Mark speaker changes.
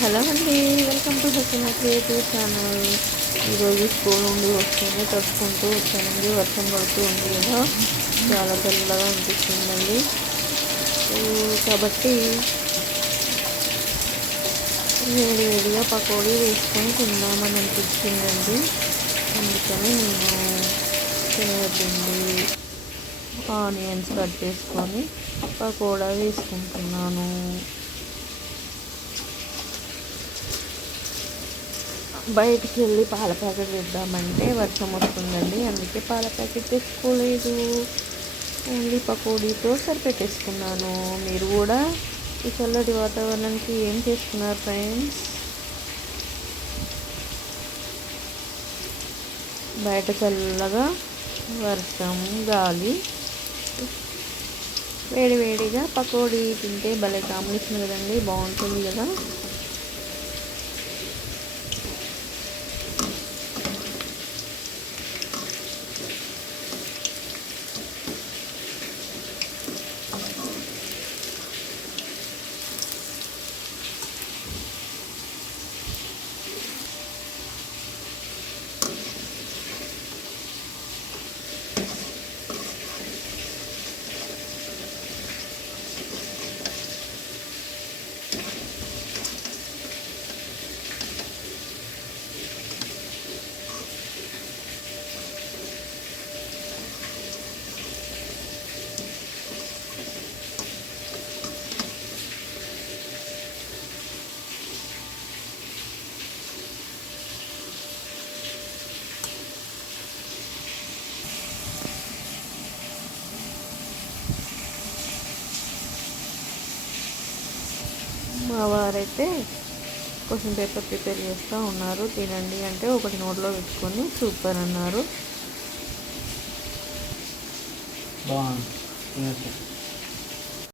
Speaker 1: Hello అండి welcome to Haseena creative channel. ఈరోజు school నుండి వచ్చింది తడుచుకుంటూ వచ్చానండి వర్షం పడుతూ ఉంది కదా. చాలా చల్లగా అనిపిస్తుందండి. కాబట్టి వేడి వేడిగా పకోడీ వేసుకొని తిందామని అనిపించిందండి. అందుకని నేను శనగపిండి ఆనియన్స్ కట్ చేసుకొని పకోడా వేసుకుంటున్నాను. బయటికి వెళ్ళి పాల ప్యాకెట్ తెద్దామంటే వర్షం వస్తుందండి. అందుకే పాల ప్యాకెట్ తెచ్చుకోలేదు. ఓన్లీ పకోడీతో సరిపెట్టేసుకున్నాను. మీరు కూడా ఈ చల్లటి వాతావరణానికి ఏం చేస్తున్నారు ఫ్రెండ్స్? బయట చల్లగా వర్షం గాలి. వేడి వేడిగా పకోడీ తింటే భలే కాంబినేషన్ కదండి. బాగుంటుంది కదా. మా వారైతే కొంచెం పేపర్ ప్రిపేర్ చేస్తూ ఉన్నారు. తినండి అంటే ఒకటి నోట్లో పెట్టుకొని సూపర్ అన్నారు.
Speaker 2: బాగుంది.